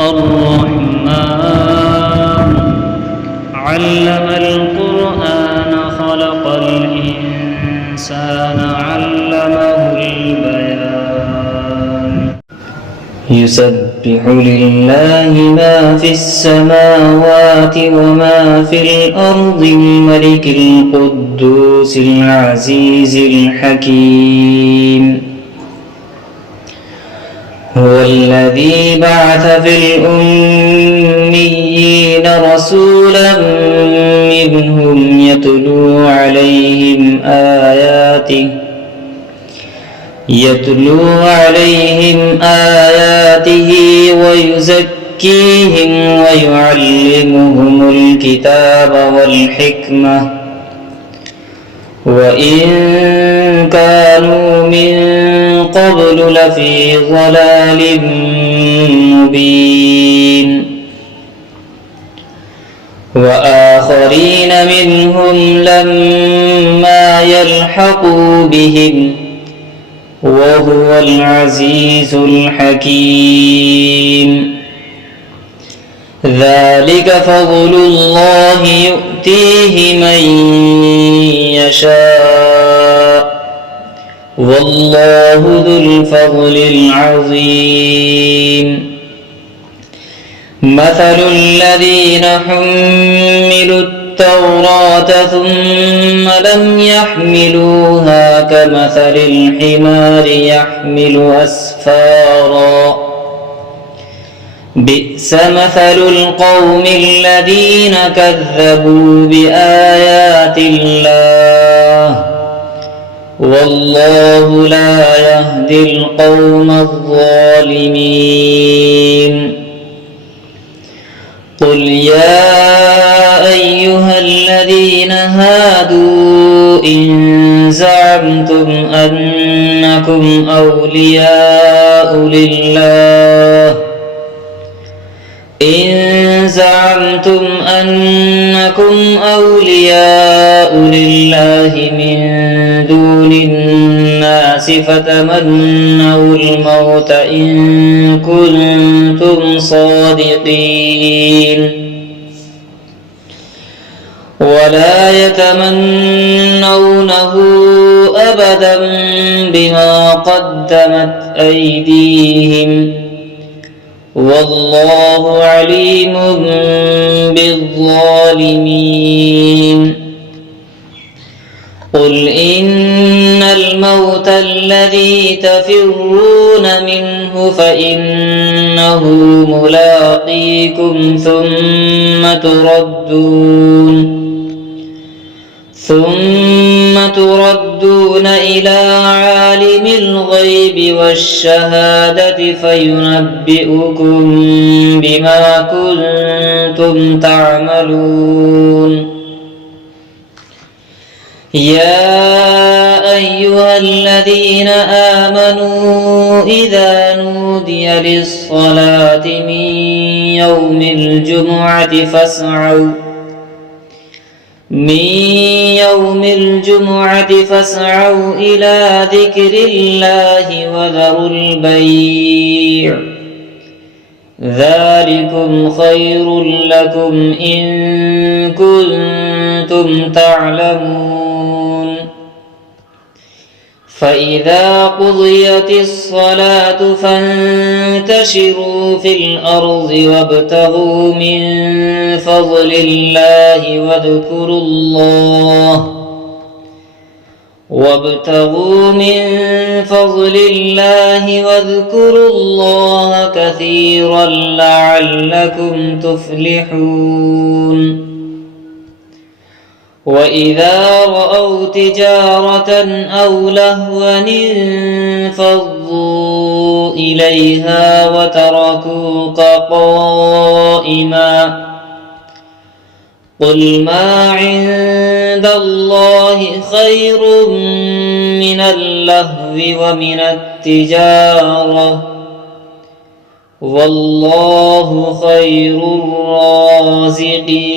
الرحمن علم القرآن خلق الإنسان علمه البيان يسبح لله ما في السماوات وما في الأرض الملك القدوس العزيز الحكيم هو الذي بعث في الأميين رسولا منهم يتلو عليهم آياته ويزكيهم ويعلمهم الكتاب والحكمة وإن كانوا من قبل لفي ضلال مبين وآخرين منهم لما يلحقوا بهم وهو العزيز الحكيم ذلك فضل الله يؤتيه من يشاء والله ذو الفضل العظيم مثل الذين حملوا التوراة ثم لم يحملوها كمثل الحمار يحمل أسفارا بئس مثل القوم الذين كذبوا بآيات الله والله لا يهدي القوم الظالمين قل يا أيها الذين هادوا إن زعمتم أنكم أولياء لله من دون الناس فتمنوا الموت إن كنتم صادقين ولا يتمنونه أبدا بما قدمت أيديهم والله عليم بالظالمين قل إن الموت الذي تفرون منه فإنه ملاقيكم ثم تردون إلى عالم الغيب والشهادة فينبئكم بما كنتم تعملون يا أيها الذين آمنوا إذا نودي للصلاة من يوم الجمعة فاسعوا إلى ذكر الله وذروا البيع ذلكم خير لكم إن كنتم تعلمون فإذا قضيت الصلاة فانتشروا في الأرض وابتغوا من فضل الله واذكروا الله كثيرا لعلكم تفلحون وإذا رأوا تجارة أو لهوا انفضوا إليها وتركوك قائما قل ما عند الله خير من اللهو ومن التجارة والله خير الرازقين.